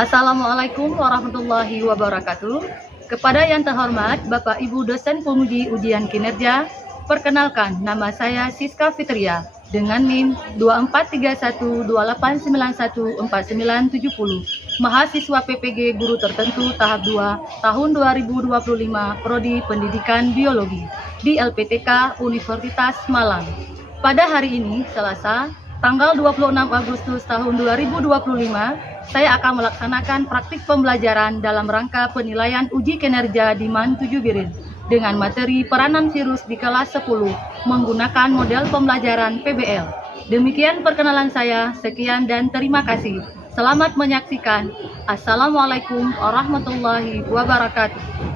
Assalamualaikum warahmatullahi wabarakatuh. Kepada yang terhormat Bapak Ibu dosen penguji ujian kinerja, perkenalkan nama saya Siska Fitria dengan NIM 243128914970, mahasiswa PPG Guru Tertentu tahap 2 tahun 2025 Prodi Pendidikan Biologi di LPTK Universitas Malang. Pada hari ini, Selasa, tanggal 26 Agustus tahun 2025, saya akan melaksanakan praktik pembelajaran dalam rangka penilaian uji kinerja di MAN 7 Birin dengan materi peranan virus di kelas 10 menggunakan model pembelajaran PBL. Demikian perkenalan saya, sekian dan terima kasih. Selamat menyaksikan. Assalamualaikum warahmatullahi wabarakatuh.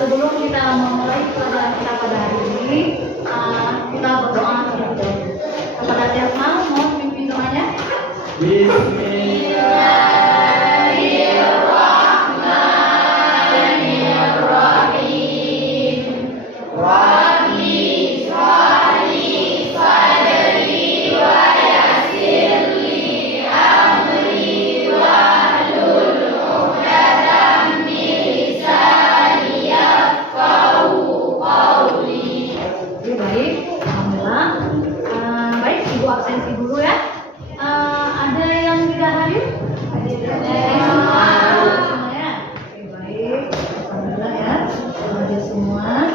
Sebelum kita memulai pelajaran kita pada hari ini, kita berdoa terlebih dahulu. Kepada Tuhan, mohon pimpin doanya. Bismillahirrahmanirrahim. Rabbi shrahli sadri wa yassirli amri wahlul 'uqdatam min lisani. Baik, alhamdulillah. Baik, Ibu absensi dulu ya. Ada yang tidak hadir? Semuanya. Oke, baik. Alhamdulillah ya. Hadir semua.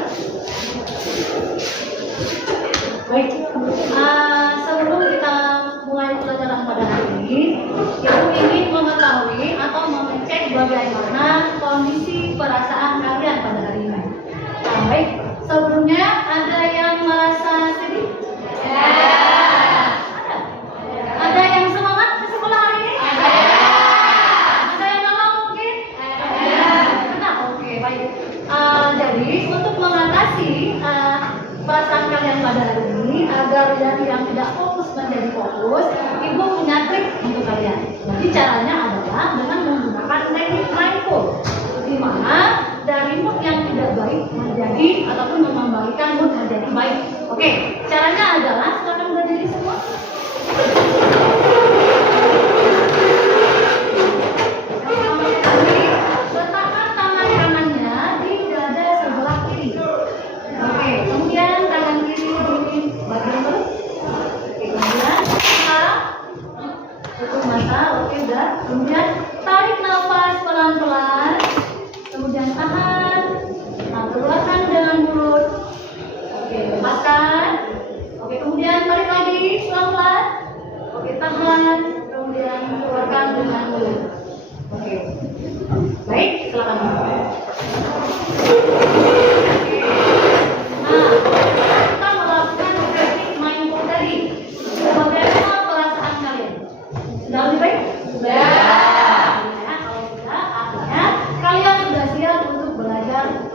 Baik. Sebelum kita mulai pelajaran pada hari ini, Ibu ingin mengetahui atau mengecek bagaimana kondisi perasaan kalian pada hari ini. Baik. Sebelumnya ada yang merasa sedih? Ya. Ada yang semangat ke sekolah hari ini? Ada. Ada yang lelah mungkin? Ada. Ada. Oke, baik. Jadi untuk mengatasi perasaan kalian pada hari ini agar yang tidak fokus menjadi fokus, Ibu punya trik untuk kalian. Jadi caranya adalah dengan menggunakan teknik mindful, di mana dari mood yang tidak baik menjadi ataupun mengembalikan mood menjadi baik. Oke, caranya adalah silakan berdiri semua. Letakkan tangan kanannya di dada sebelah kiri. Oke, kemudian tangan kiri di bagian perut. Oke, kemudian tutup mata. Oke, udah. Kemudian tarik nafas pelan-pelan. Kemudian tahan, keluarkan dengan mulut. Oke, lepaskan. Oke, kemudian tarik lagi pelan-pelan. Oke, tahan, kemudian keluarkan dengan mulut. Oke, baik, silakan. Kita melakukan teknik mindful tadi. Bagaimana perasaan kalian? Sudah lebih baik? Sudah.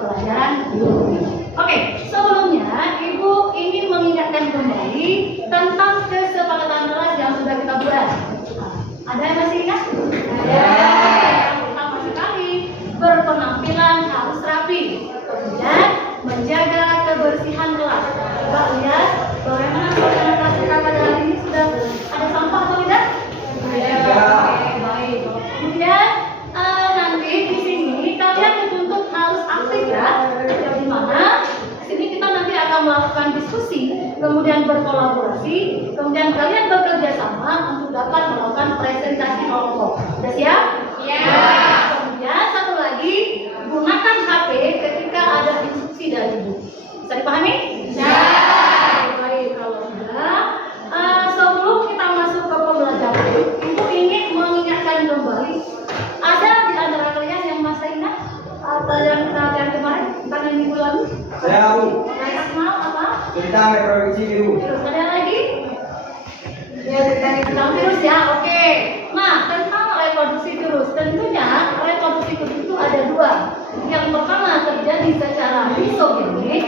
Pelajaran biologi. Oke, sebelumnya Ibu ingin mengingatkan kembali tentang kesepakatan kelas yang sudah kita buat. Ada yang masih ingat? Ada. Yang pertama sekali, berpenampilan harus rapi. Kemudian menjaga kebersihan kelas. Coba lihat bagaimana suasana kelas kita pada hari ini, sudah ada sampah atau tidak? Ada. Oke, baik. Kemudian nanti di sini kalian dituntut harus aktif ya. Yang dimana di sini kita nanti akan melakukan diskusi, kemudian berkolaborasi, kemudian kalian bekerja sama untuk dapat melakukan presentasi kelompok. Sudah siap? Ya. Kemudian satu lagi, gunakan HP ketika ada instruksi dari Ibu. Bisa dipahami? Bisa. Baik, kalau sudah. Sebelum kita masuk ke pembelajaran, Ibu ingin mengingatkan kembali. Ada di antara kalian yang masih ingat atau yang kita lihat kemarin tentang minggu lalu? Saya Bu. Saya kenal apa? Cerita reproduksi virus. Terus ada lagi? Ya, tentang virus ya. Oke. Nah, tentang reproduksi virus, tentunya reproduksi virus itu ada dua. Yang pertama terjadi secara lisogenik,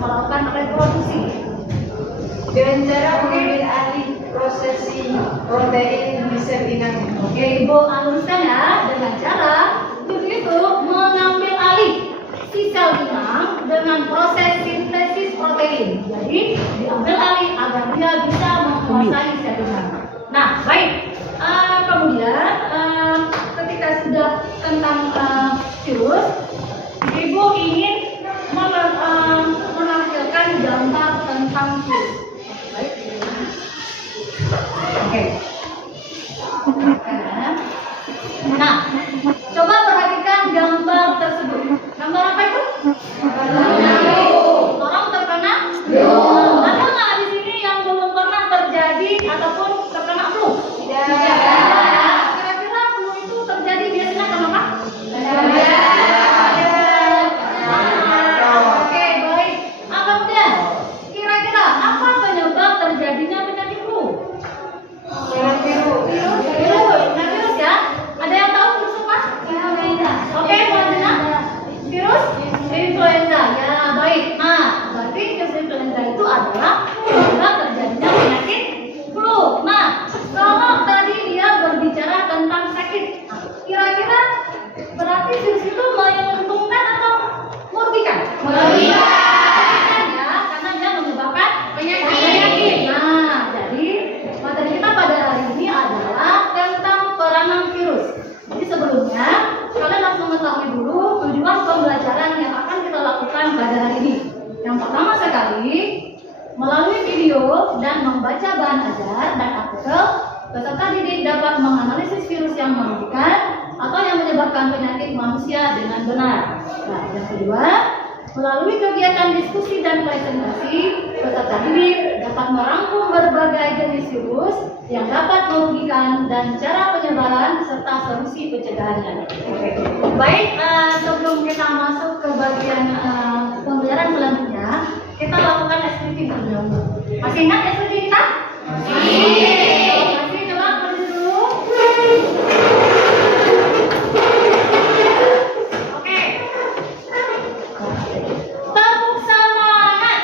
melakukan reproduksi. Dengan cara mengambil alih prosesi protein di sel inangnya. Oke, Ibu luruskan ya, dengan cara itu mengambil alih si sel inang dengan proses sintesis protein. Jadi diambil alih agar dia bisa menguasai sel inang. Nah, baik. Kemudian ketika sudah tentang virus, Ibu ingin menampilkan gambar tentang virus. Baik. Oke. Nah, coba perhatikan gambar tersebut. Gambar apa itu? Orang terkena flu. Ada nggak di sini yang belum pernah terjadi ataupun terkena flu? Tidak. Kira-kira flu itu terjadi biasanya kenapa? Oke, baik. Kemudian, kira-kira apa penyebab terjadinya penyakit flu? Virus ya. Ada yang tahu virus apa? Oke, selanjutnya virus influenza. Ya, baik. Nah, berarti virus influenza itu adalah penyebab terjadinya penyakit flu. Nah, kalau tadi dia berbicara tentang sakit, kira-kira berarti virus itu menguntungkan atau merugikan? Merugikan ya, karena dia menyebabkan penyakit. Nah, jadi materi kita pada hari ini adalah tentang peranan virus. Jadi sebelumnya kalian harus mengetahui dulu tujuan pembelajaran yang akan kita lakukan pada hari ini. Yang pertama sekali, melalui video dan membaca bahan ajar dan artikel, peserta didik dapat menganalisis virus yang merugikan atau yang menyebabkan penyakit manusia dengan benar. Nah, yang kedua, melalui kegiatan diskusi dan presentasi, peserta didik dapat merangkum berbagai jenis virus yang dapat merugikan dan cara penyebaran serta solusi pencegahannya. Baik, sebelum kita masuk ke bagian pembelajaran selanjutnya, kita lakukan SPT dulu. Masih ingat SPT kita? Masih, coba berdiri dulu. Oke. Tepuk semangat.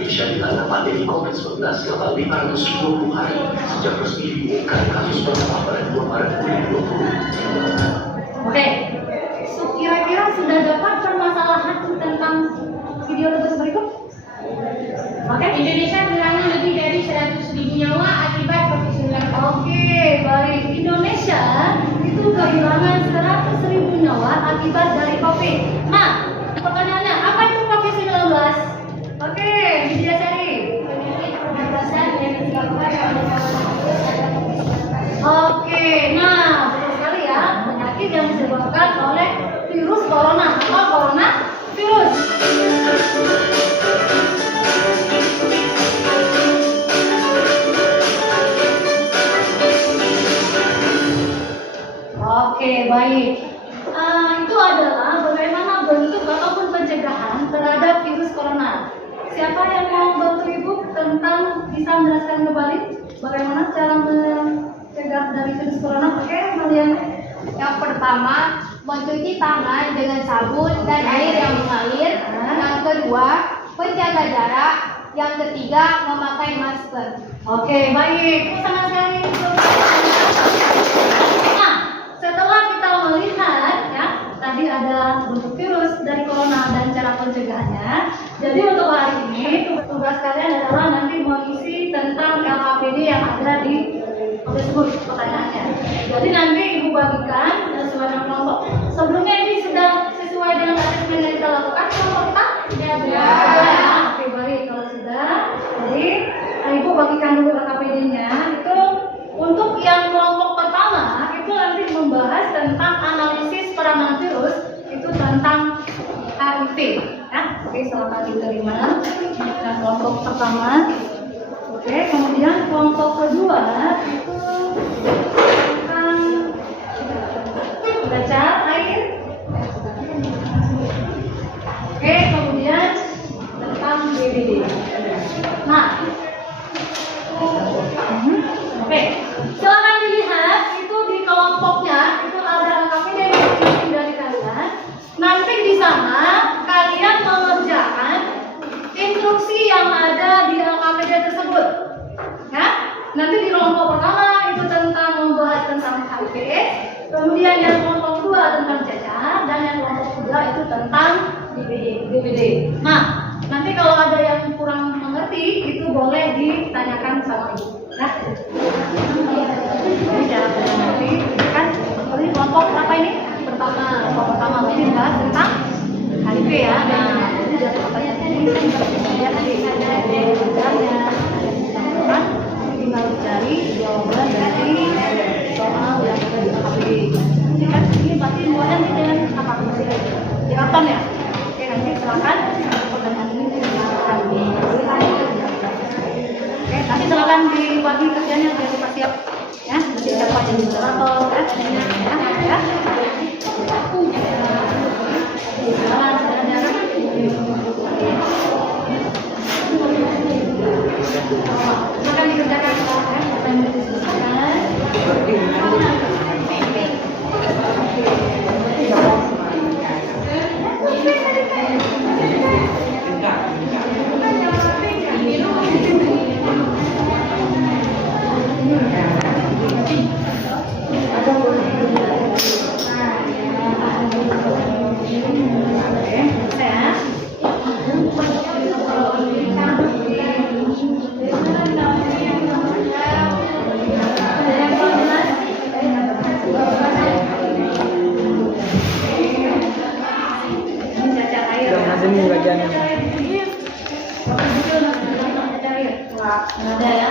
Indonesia dilanda pandemi COVID-19 selama 520 hari sejak resmi diumumkan kasus pertama pada 2 Maret 2020. Oke, kira-kira sudah dapat permasalahan tentang video tersebut berikut? Oke, Indonesia kehilangan lebih dari 100.000 nyawa akibat COVID-19. Oke, baik. Indonesia itu kehilangan 100.000 nyawa akibat dari COVID. Nah, pertanyaannya, apa itu COVID-19? Oke, Widya Sari. Oke, nah betul sekali ya, penyakit yang disebabkan oleh virus corona atau coronavirus. Oke, baik. Itu adalah bagaimana bentuk ataupun pencegahan terhadap virus corona. Siapa yang mau bantu Ibu tentang bisa menjelaskan kembali bagaimana cara mencegah dari virus corona? Oke, kalian. Yang pertama, mencuci tangan dengan sabun dan air yang mengalir. Yang kedua, menjaga jarak. Yang ketiga, memakai masker. Oke, baik. Sangat sekali. Nah, setelah kita melihat ya, tadi ada bentuk virus dari corona dan cara pencegahannya. Jadi untuk hari ini tugas kalian adalah nanti mengisi tentang LHPD yang ada di Facebook pertanyaannya. Jadi nanti Ibu bagikan sesuai dengan kelompok. Sebelumnya ini sudah sesuai dengan asesmen yang kita lakukan kelompok kita? Ya. Oke, baik. Kalau sudah, jadi Ibu bagikan dulu LHPD-nya. Itu untuk yang kelompok pertama itu nanti membahas tentang analisis peranan virus itu tentang HIV. Ya, oke, selamat diterima. Nah, kelompok pertama. Oke, kemudian kelompok kedua itu tentang baca air. Oke, kemudian tentang BBD. Nah, oke, silakan dilihat itu di kelompoknya itu ada KPD masing-masing dari kalian. Nanti di sana kalian mengerjakan instruksi yang ada di LKPD tersebut. Ya, nanti di kelompok pertama itu tentang membahas tentang HIV, kemudian yang kelompok kedua tentang cacar, dan yang kelompok kedua itu tentang DBD. Nah, nanti kalau ada yang kurang mengerti itu boleh ditanyakan sama ibu. Nah, ini cara nanti kan seperti kelompok apa ini? Kelompok pertama ini bahas tentang HIV ya. Nah, itu sudah pertanyaan ini kemudian nanti ada jawabannya, kan? Tinggal cari jawaban dari soal yang ada di LKPD. Ini kan ini pasti semuanya dengan apa masih di karton ya. Oke, nanti silakan pertanyaan ini silakan nanti silakan dibagi kerjanya biar cepat siap ya. Nanti siapa yang di moderator ya. Silakan dikerjakan ya. Apa yang didiskusikan. Ada ya,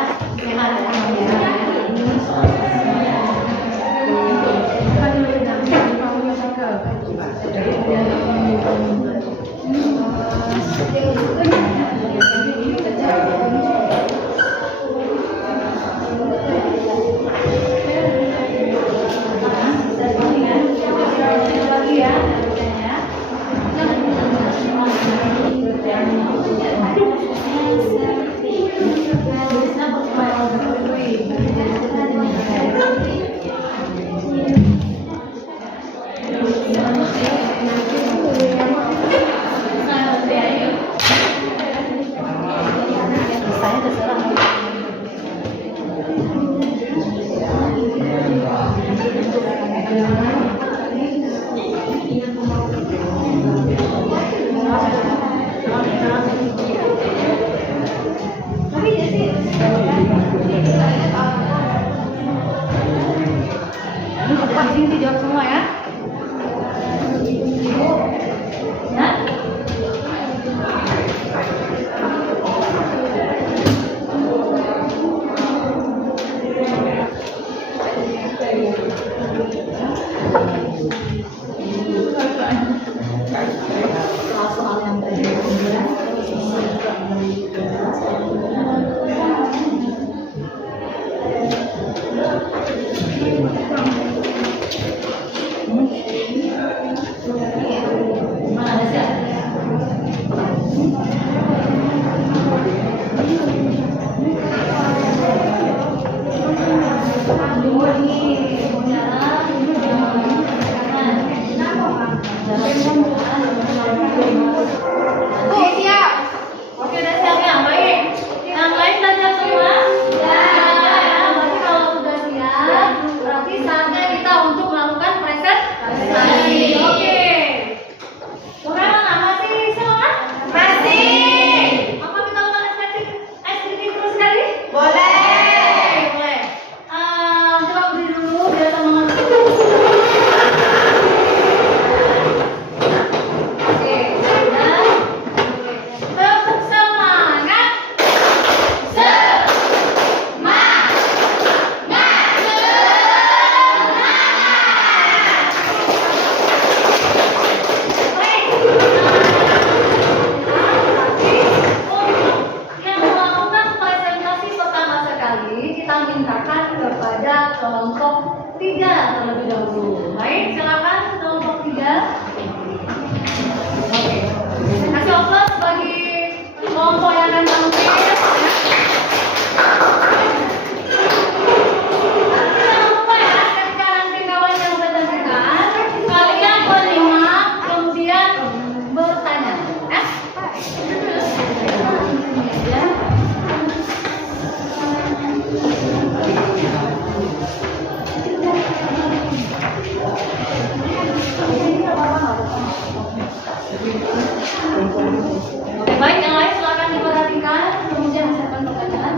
Oke, baik, yang lain silakan diperhatikan, kemudian hasilkan pertanyaan.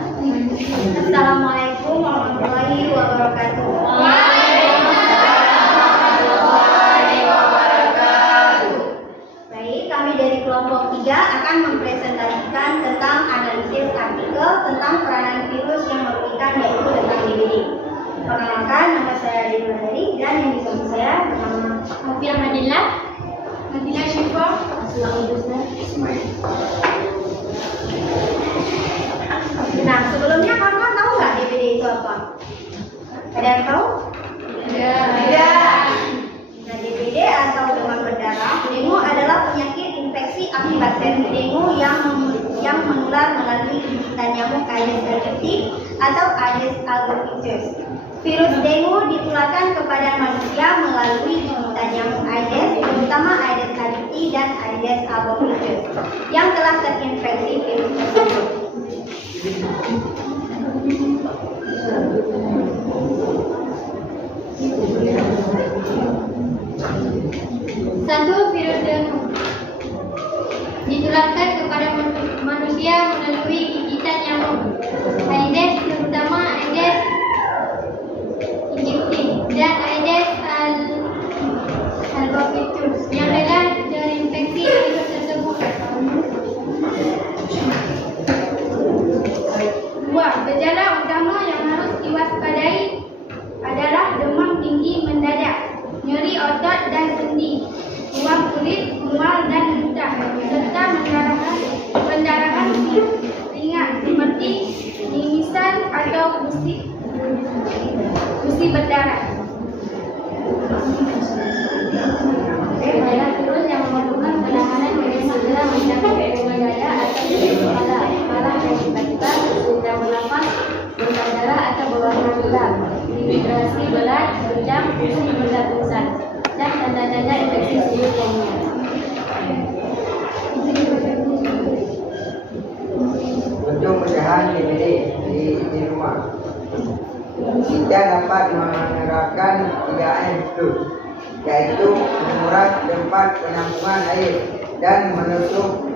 Assalamualaikum warahmatullahi wabarakatuh. Baik, kami dari kelompok 3 akan mempresentasikan tentang analisis artikel tentang peranan virus yang merugikan, yaitu tentang DBD. Perkenalkan, nama saya Dewi Dari dan yang disamping saya bernama Hafiyah Madillah, Madillah Syifa, Nah, sebelumnya kawan-kawan tahu nggak DBD itu apa? Ada yang tahu? Ada. Nah, DBD atau demam berdarah, dengue adalah penyakit infeksi akibat bakteri dengue yang menular melalui gigitan nyamuk Aedes aegypti atau Aedes albopictus. Virus dengue ditularkan kepada manusia melalui gigitan nyamuk Aedes, terutama Aedes aegypti dan Aedes albopictus yang telah terinfeksi virus tersebut. Satu, virus dengue ditularkan kepada manusia melalui gigitan nyamuk Aedes, terutama Aedes aegypti dan Aedes albopictus yang telah terinfeksi virus tersebut. Dua, gejala utama yang harus diwaspadai adalah demam tinggi mendadak, nyeri otot dan sendi, ruam kulit, mual dan muntah, serta pendarahan ringan seperti mimisan atau gusi berdarah. Adalah virus yang memerlukan penanganan dengan segera mencapai dengan dada atau kepala yang tiba-tiba sudah bernafas, muntah darah atau berwarna gelap, dehidrasi berat, gendam, pusing berat-besar, dan tanda-tanda infeksi serius lainnya. Untuk pencegahan DBD di rumah, kita dapat menerapkan 3M plus, yaitu menguras tempat penampungan air dan menutup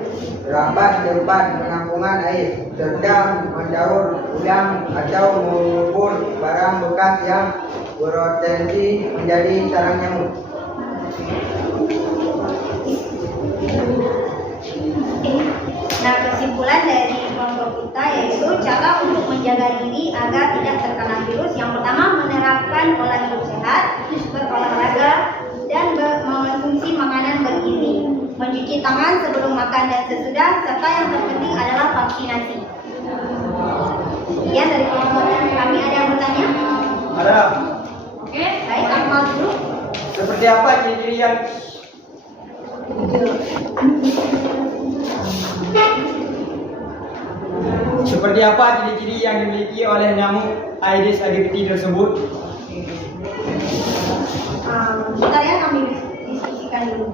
rapat tempat penampungan air, serta mendaur ulang atau mengubur barang bekas yang berpotensi menjadi sarang nyamuk. Nah, kesimpulan dari kelompok kita yaitu cara untuk menjaga diri agar tidak terkena virus. Yang pertama, menerapkan pola hidup sehat, berolahraga, dan mengonsumsi makanan bergizi, mencuci tangan sebelum makan dan sesudah, serta yang terpenting adalah vaksinasi. Sekian dari kelompok kami. Ada yang bertanya? Ada. Oke, Baik, Akmal dulu. Seperti apa ciri-ciri yang dimiliki oleh nyamuk Aedes aegypti tersebut? Bentar ya, kami diskusikan dulu.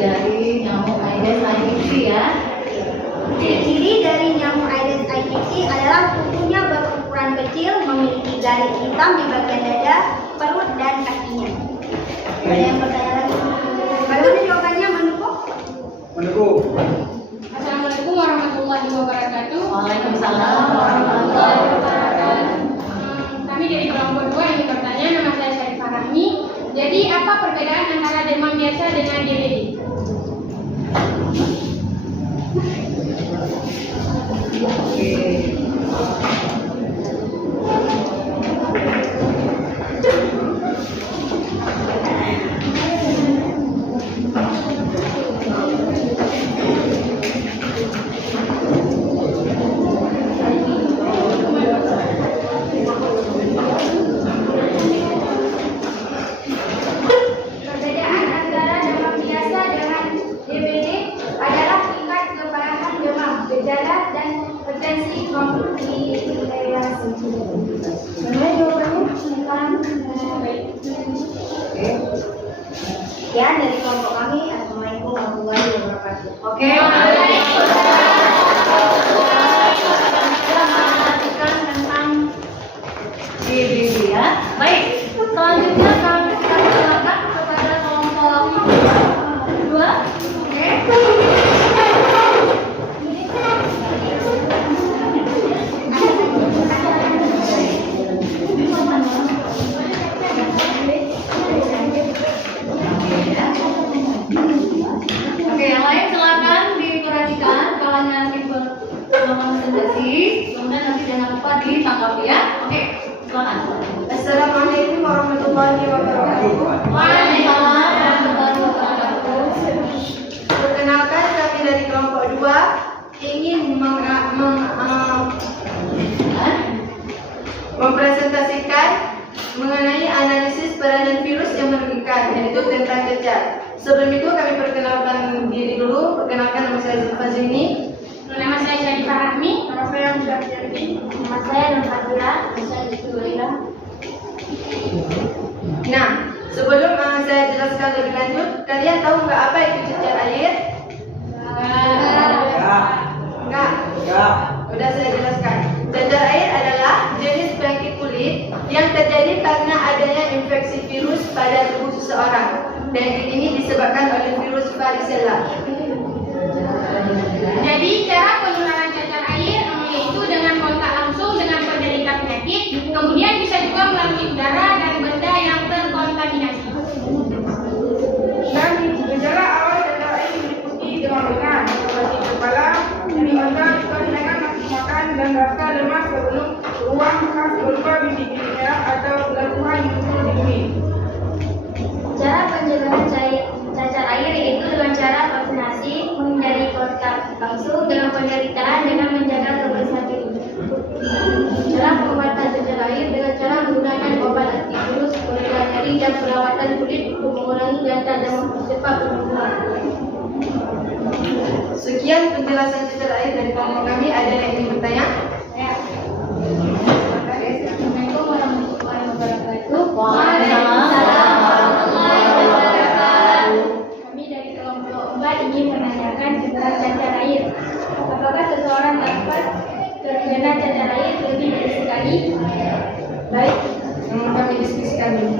dari nyamuk Aedes aegypti ya. Ciri dari nyamuk Aedes aegypti adalah kukunya berukuran kecil, memiliki garis hitam di bagian dada, perut, dan kakinya. Ada yang bertanya lagi? Bagaimana jawabannya, mendukung? Mendukung. Assalamualaikum warahmatullahi wabarakatuh. Waalaikumsalam warahmatullahi wabarakatuh. Kami dari kelompok 2 yang bertanya, nama saya Syarifah Rahmi. Jadi apa perbedaan antara demam biasa dengan DBD? Perbedaan antara demam biasa dengan DBD adalah tingkat keparahan demam, gejala, dan potensi komplikasi. Bagaimana jawabannya? Baik. Ya, dari kelompok kami, Assalamualaikum warahmatullahi wabarakatuh. Oke, kita perhatikan tentang DBD ya. Baik, warahmatullahi wabarakatuh. Waalaikumsalam warahmatullahi wabarakatuh. Perkenalkan, kami dari kelompok 2 ingin mempresentasikan mengenai analisis peranan virus yang merugikan, yaitu tentang cacar. Sebelum itu kami perkenalkan diri dulu. Perkenalkan, nama saya Zulfa Zini. Nama saya Syarifah Rahmi. Nama saya Syarifah. Nama saya Nurfadila. Nama saya Rizkyulila. Nah, sebelum saya jelaskan lebih lanjut, kalian tahu nggak apa itu cacar air? Nggak? Udah saya jelaskan. Cacar air adalah jenis penyakit kulit yang terjadi karena adanya infeksi virus pada tubuh seseorang. Penyakit ini disebabkan oleh virus varicella. Jadi cara penularan cacar air yaitu dengan kontak langsung dengan penderita penyakit, kemudian bisa juga melalui udara dan benda yang terkontaminasi. Dan gejala awal cacar air meliputi demam ringan, seperti kepala, nyeri mata, kehilangan nafsu makan, dan rasa lemas sebelum ruang khas berupa biji-biji merah atau ular tuhan yang muncul di bumi. Cara pencegahan cacar air yaitu dengan cara vaksinasi, menghindari kontak langsung dengan penderitaan dengan menjaga kebersihan tubuh. Cara pengobatan cacar air dengan cara menggunakan obat antivirus, pengendalian nyeri dan perawatan kulit untuk mengurangi cacar dan mempercepat penyembuhan. Sekian penjelasan cacar air dari kelompok kami. Ada yang ingin bertanya? Assalamualaikum warahmatullahi wabarakatuh. Waalaikumsalam warahmatullahi wabarakatuh. Kami dari kelompok 4 ingin menanyakan tentang cacar air. Apakah seseorang dapat terkena cacar air lebih dari sekali? Baik, kami diskusikan dulu.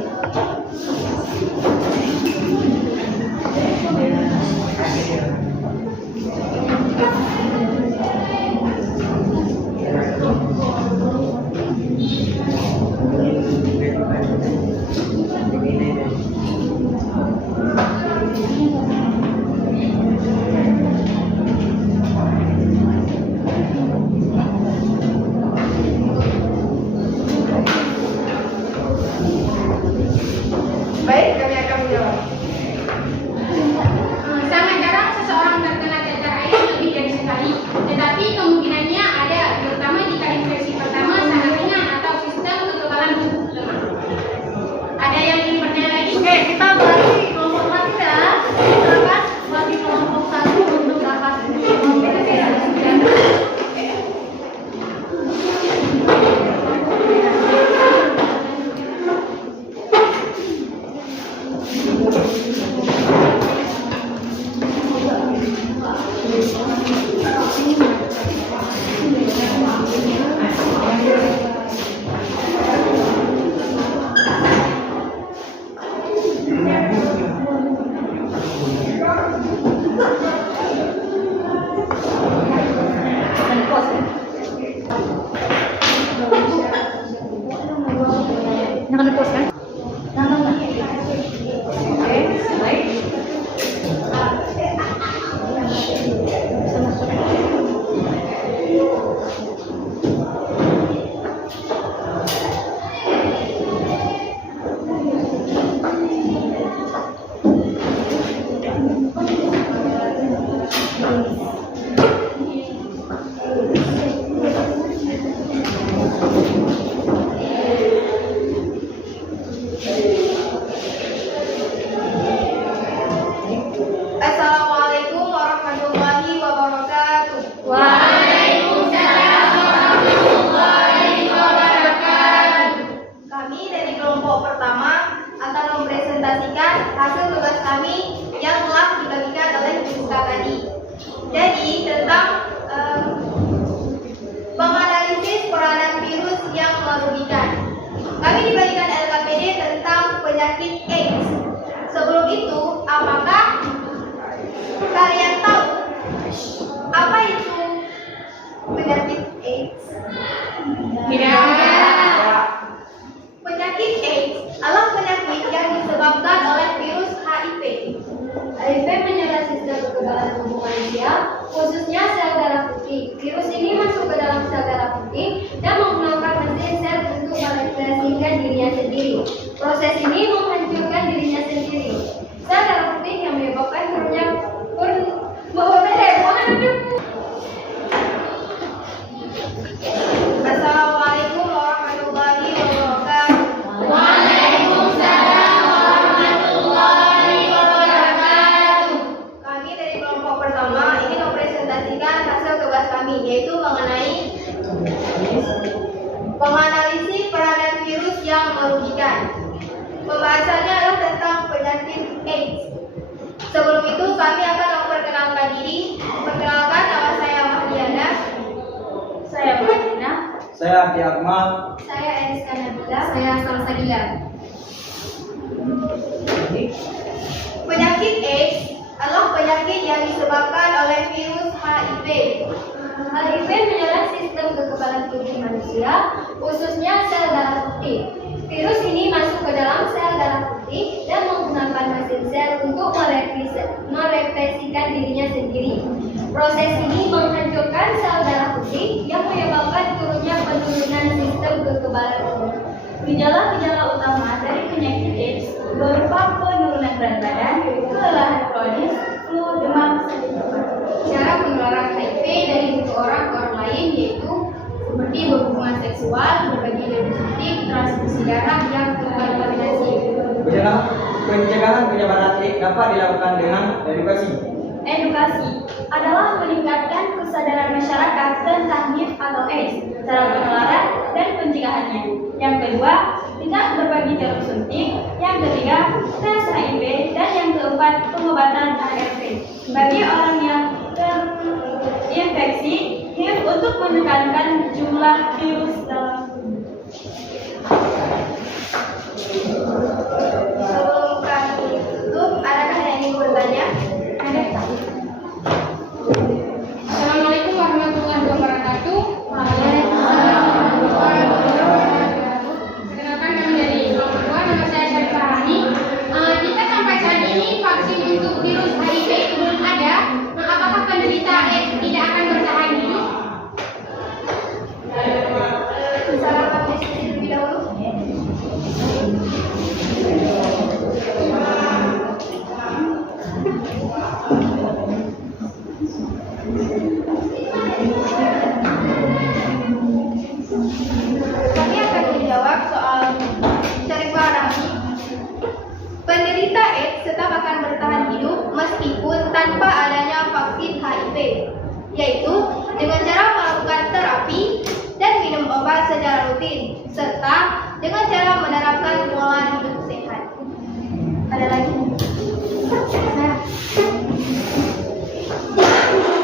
Baik, kami akan menjawab. Sangat jarang seseorang terkena cacar air lebih dari sekali, tetapi kemungkinannya ada, terutama jika infeksi pertama sangat ringan atau sistem kekebalan tubuh lemah. Ada yang ingin bertanya lagi? Oke, kita bagi kelompok 1 ya. Silakan bagi kelompok 1 untuk dapat Assalamualaikum warahmatullahi wabarakatuh. Waalaikumsalam warahmatullahi wabarakatuh. Kami dari kelompok pertama akan mempresentasikan hasil tugas kami yang telah dibagikan oleh Buka tadi. Jadi tentang menganalisis peranan virus yang merugikan. Kami dibagikan LKPD tentang penyakit AIDS. Sebelum itu, apakah kalian tahu apa itu penyakit AIDS? Penyakit AIDS adalah penyakit yang disebabkan oleh virus HIV. HIV menyerang sistem kekebalan tubuh manusia, khususnya sel darah putih. Virus ini masuk ke dalam sel darah putih dan menggunakan mesin sel untuk merepresentasikan dirinya sendiri. Proses ini menghancurkan dirinya sendiri. Sel darah putih yang menyebabkan turunnya Assalamualaikum warahmatullahi wabarakatuh. Waalaikumsalam warahmatullahi wabarakatuh. Kami dari kelompok pertama ingin mempresentasikan hasil tugas kami, yaitu mengenai menganalisis peranan virus yang merugikan. Pembahasannya adalah tentang penyakit AIDS. Sebelum itu kami akan memperkenalkan diri. Perkenalkan, nama saya Mahdiana. Saya Martina. Saya Adi Akmal. Saya Eriska Nabila. Saya Salsabila. Penyakit AIDS adalah penyakit yang disebabkan oleh virus HIV. HIV menyerang sistem kekebalan tubuh manusia, khususnya sel darah putih. Virus ini masuk ke dalam sel darah putih dan menggunakan mesin sel untuk merepresikan dirinya sendiri. Proses ini menghancurkan sel darah putih yang menyebabkan turunnya penurunan sistem kekebalan tubuh. Gejala-gejala utama dari penyakit AIDS berupa penurunan berat badan, kelelahan kronis, flu, demam, sakit kepala. Cara penularan HIV dari satu orang ke orang lain yaitu seperti berhubungan seksual, berbagi lebih suntik, transfusi darah yang terkontaminasi. Pencegahan penyebaran AIDS dapat dilakukan dengan edukasi. Edukasi adalah meningkatkan kesadaran masyarakat tentang HIV atau AIDS, cara penularan dan pencegahannya. Yang kedua, tidak berbagi jarum suntik. Yang ketiga, tes HIV. Dan yang keempat, pengobatan ARV bagi orang yang terinfeksi HIV untuk menekankan jumlah virus dalam tubuh. Sebelum kami tutup, adakah yang ingin bertanya? Ada? Assalamualaikum warahmatullahi wabarakatuh. Perkenalkan kami dari kelompok 2, nama saya Syarifah Rahani. Jika sampai saat ini vaksin untuk virus HIV belum ada, apakah penderita AIDS tidak akan bertahan hidup? Silakan diskusi lebih dahulu. Kami akan menjawab soal Syarifah Rahmi. Penderita AIDS tetap akan bertahan hidup meskipun tanpa adanya vaksin HIV, yaitu dengan cara melakukan terapi dan minum obat secara rutin, serta dengan cara menerapkan pola hidup sehat. Ada lagi?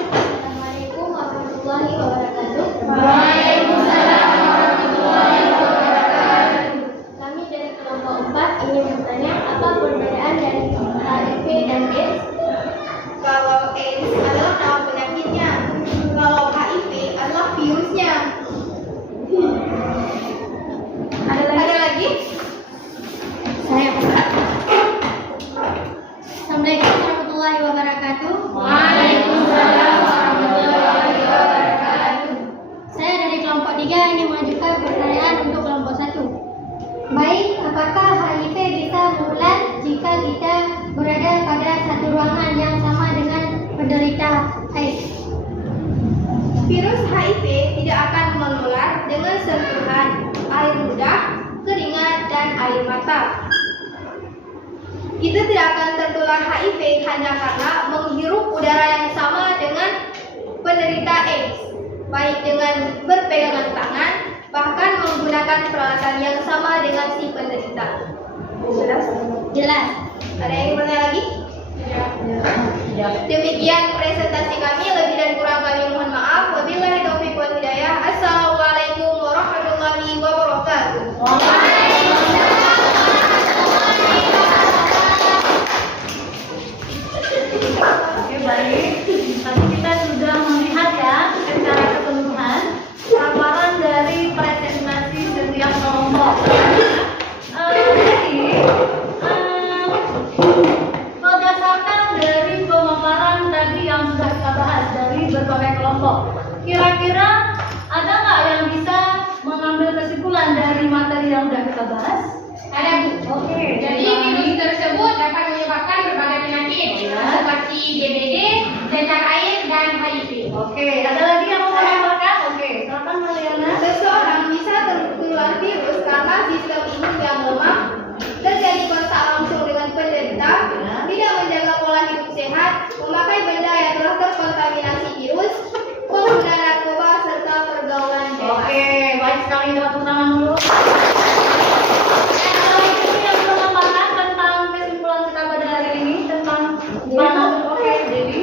Assalamualaikum warahmatullahi wabarakatuh. Waalaikumsalam warahmatullahi wabarakatuh. Kami dari kelompok 4 ingin bertanya apa perbedaan dari HIV dan AIDS? Kalau AIDS adalah nama penyakitnya, kalau HIV adalah virusnya. Ada lagi? Saya Assalamualaikum warahmatullahi wabarakatuh. Waalaikumsalam warahmatullahi wabarakatuh. Saya dari kelompok 3 ingin mengajukan pertanyaan untuk kelompok 1. Baik, apakah HIV bisa menular jika kita berada pada satu ruangan yang sama dengan penderita AIDS? Virus HIV tidak akan menular dengan sentuhan air ludah, keringat, dan air mata. Kita tidak akan tertular HIV hanya karena menghirup udara yang sama dengan penderita AIDS, baik dengan berpegangan tangan, bahkan menggunakan peralatan yang sama dengan si penderita. Jelas. Ada yang bertanya lagi? Demikian presentasi kami, lebih dan kurang kami mohon maaf. Wabillahi taufiq wal hidayah. Assalamualaikum warahmatullahi wabarakatuh. Oke, baik. Tadi kita sudah melihat ya secara keseluruhan paparan dari presentasi setiap kelompok. Jadi berdasarkan dari pemaparan tadi yang sudah kita bahas DBD, cacar air, dan HIV. Oke, ada lagi yang mau menambahkan? Oke, silakan Mariana. Seseorang bisa tertular virus karena sistem imun yang lemah, terjadi kontak langsung dengan penderita, tidak menjaga pola hidup sehat, memakai benda yang telah terkontaminasi virus, pengguna narkoba, serta pergaulan bebas. Oke, baik sekali, tepuk tangan dulu. Ada lagi yang mau menambahkan tentang kesimpulan kita pada hari ini tentang mana? Oke, Dewi.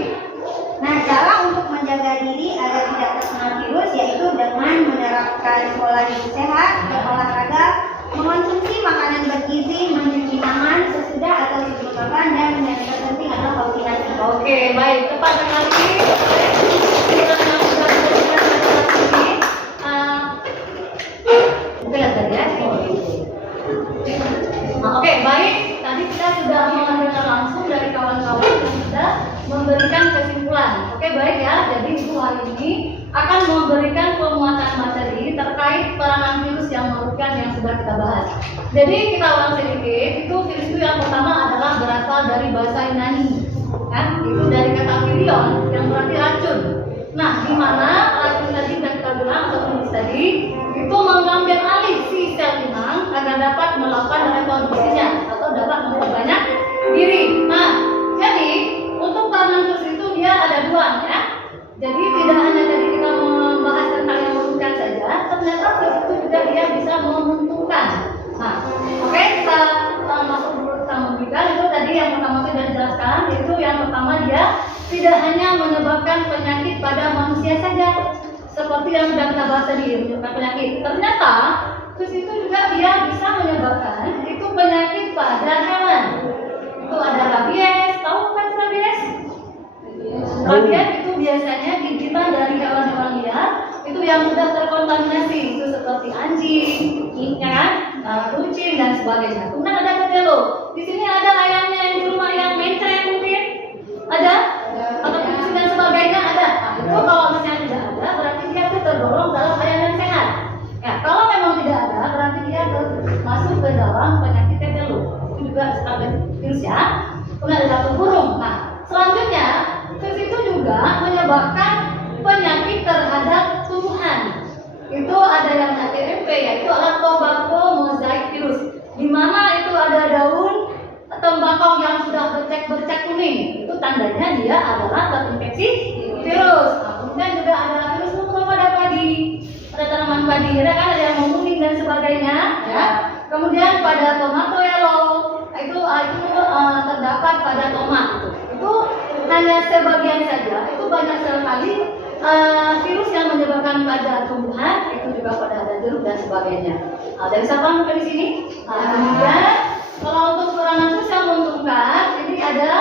Nah, cara untuk menjaga diri agar tidak terkena virus yaitu dengan menerapkan pola hidup sehat, berolahraga, mengonsumsi makanan bergizi, mencuci tangan sesudah atau sebelum makan, dan yang terpenting adalah vaksinasi. Oke, baik, tepat sekali. Kita sudah berikan hari ini. Jelas tadi ya. Nah, oke, baik. Tadi kita sudah mendengar langsung dari kawan-kawan yang sudah memberikan kesimpulan. Oke, baik ya. Jadi Ibu hari ini akan memberikan penguatan materi terkait peranan virus yang mematikan yang sudah kita bahas. Jadi kita ulang sedikit. Itu virus itu yang pertama adalah berasal dari bahasa Yunani, kan? Itu dari kata virion yang berarti racun. Nah, di mana racun tadi yang kita bilang atau virus tadi itu mengambil alih si sel inang agar dapat melakukan reproduksinya atau dapat memperbanyak diri. Nah, jadi untuk peranan virus itu dia ada dua ya. Jadi tidak hanya tadi kita membahas tentang yang menguntungkan saja, ternyata virus itu juga dia bisa menguntungkan. Nah, oke, kita masuk dulu tentang memberikan itu tadi yang pertama sudah dijelaskan, yaitu yang pertama dia tidak hanya menyebabkan penyakit pada manusia saja, seperti yang sudah kita bahas tadi menyebabkan penyakit. Ternyata virus itu juga dia bisa menyebabkan itu penyakit pada hewan. Itu ada rabies, tahu kan rabies? Rabies itu biasanya gigitan dari hewan-hewan liar itu yang sudah terkontaminasi, itu seperti anjing, ikan, kucing dan sebagainya. Kemudian ada ketelo. Di sini ada ayamnya yang di rumah yang mencret mungkin ada, atau kucing dan sebagainya ada. Nah, itu kalau misalnya tidak ada, berarti dia itu tergolong dalam ayam yang sehat. Ya, kalau memang tidak ada, berarti dia masuk ke dalam penyakit ketelo. Itu juga sebagai virus ya. Kemudian ada burung. Nah, selanjutnya virus itu juga menyebabkan penyakit terhadap tumbuhan. Itu ada yang HTMP, yaitu adalah tobacco mosaic virus, di mana itu ada daun tembakau yang sudah bercak kuning. Itu tandanya dia adalah terinfeksi virus. Nah, kemudian juga ada virus muncul pada padi, pada tanaman padi, ada kan ada yang menguning dan sebagainya. Ya. Kemudian pada tomato yellow, itu terdapat pada tomat. Itu hanya sebagian saja. Itu banyak sekali virus yang menyebabkan pada tumbuhan, itu juga pada ada jeruk dan sebagainya. Dari siapa mungkin di sini? Kemudian kalau untuk peranan virus yang menguntungkan, ini ada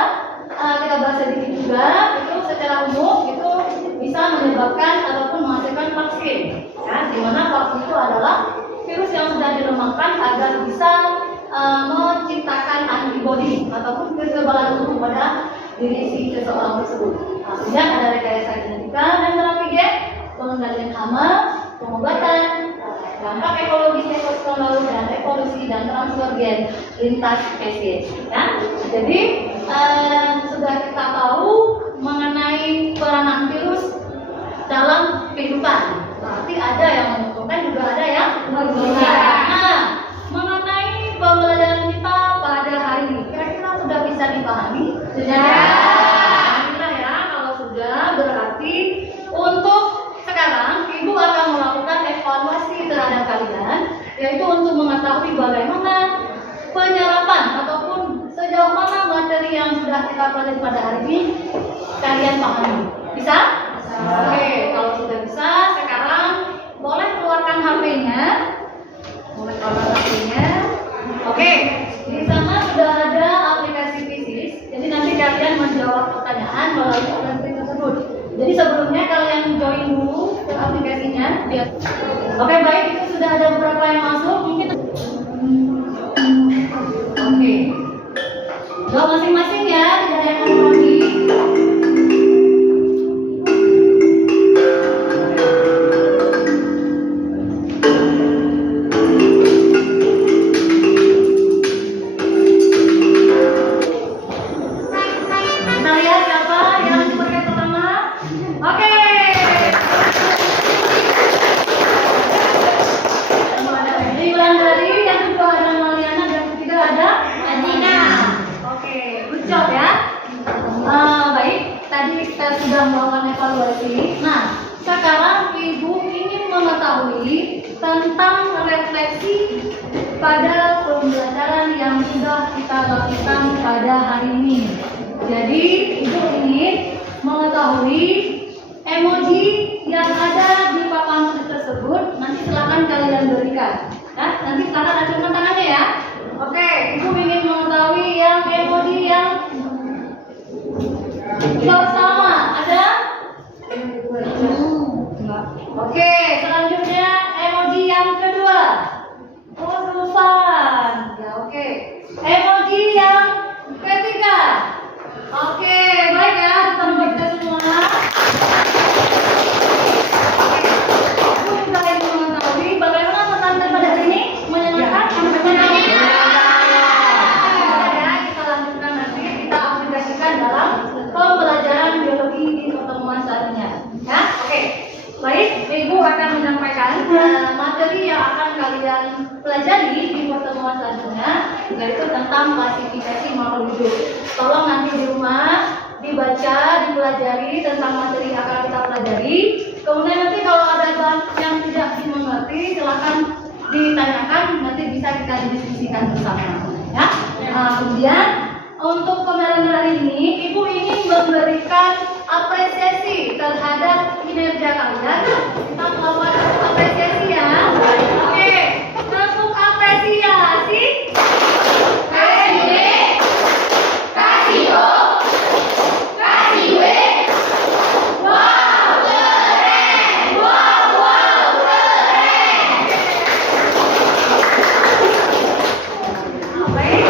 kita bahas sedikit juga. Itu secara umum itu bisa menyebabkan ataupun menghasilkan vaksin. Ya, di mana vaksin itu adalah virus yang sudah dilemahkan agar bisa menciptakan antibodi ataupun kekebalan tubuh pada diri si seseorang tersebut. Kemudian ada rekayasa genetika dan terapi gen, pengendalian hama, pengobatan, dampak ekologis ekosistem dan revolusi dan transfer gen lintas spesies. Ya. Jadi sudah kita tahu mengenai peranan virus dalam kehidupan. Berarti ada yang menguntungkan juga ada yang merugikan. Nah, mengenai pembelajaran kita pada hari ini, kira-kira sudah bisa dipahami? Sudah. Berarti untuk sekarang Ibu akan melakukan evaluasi terhadap kalian, yaitu untuk mengetahui bagaimana penyerapan ataupun sejauh mana materi yang sudah kita pelajari pada hari ini kalian pahami. Bisa? Oke, kalau sudah bisa, sekarang boleh keluarkan HP-nya. Oke, di sana sudah ada aplikasi Physis. Jadi nanti kalian menjawab pertanyaan melalui aplikasi tersebut. Jadi sebelumnya kalian join dulu ke aplikasinya. Oke, baik, itu sudah ada beberapa yang masuk. Mungkin oke. Jawab masing-masing ya, tidak ada yang kompromi. Kita lihat siapa evaluasi. Nah, sekarang Ibu ingin mengetahui tentang refleksi pada pembelajaran yang sudah kita lakukan pada hari ini. Jadi, Ibu ingin mengetahui emoji yang ada di papan tersebut. Nanti silakan kalian berikan. Nah, nanti silakan acungkan tangannya ya. Oke, Ibu ingin mengetahui yang emoji yang pertama ada? Oke, selanjutnya emoji yang kedua. Oh, Zulfan. Ya, oke. Emoji yang ketiga. Oke, baik ya, teman-teman kita semua. Aku juga ingin mengetahui bagaimana pertandingan pada hari ini menyenangkan. Ya, kita lanjutkan nanti, kita aplikasikan dalam pembelajaran biologi di pertemuan selanjutnya. Ya, oke. Baik, Ibu akan menyampaikan materi yang akan kalian pelajari di pertemuan selanjutnya, yaitu tentang klasifikasi makhluk hidup. Tolong nanti di rumah dibaca, dipelajari tentang materi yang akan kita pelajari. Kemudian nanti kalau ada yang tidak dimengerti, silakan ditanyakan, nanti bisa kita diskusikan bersama. Ya. Kemudian untuk pembelajaran hari ini, Ibu ingin memberikan apresiasi terhadap kinerja kalian. Kita melakukan apresiasi ya. Oke, untuk apresiasi. Kasih B, kasih O, kasih W. Wow, keren. Wow, keren. Baik,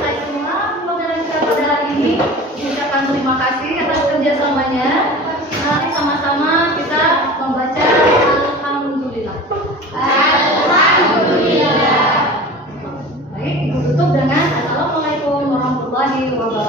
saya semua pembelajaran kita pada hari ini mengucapkan terima kasih atas kerjasamanya. Mari sama-sama kita membaca Alhamdulillah. Alhamdulillah. Baik, Ibu tutup dengan Assalamualaikum warahmatullahi wabarakatuh.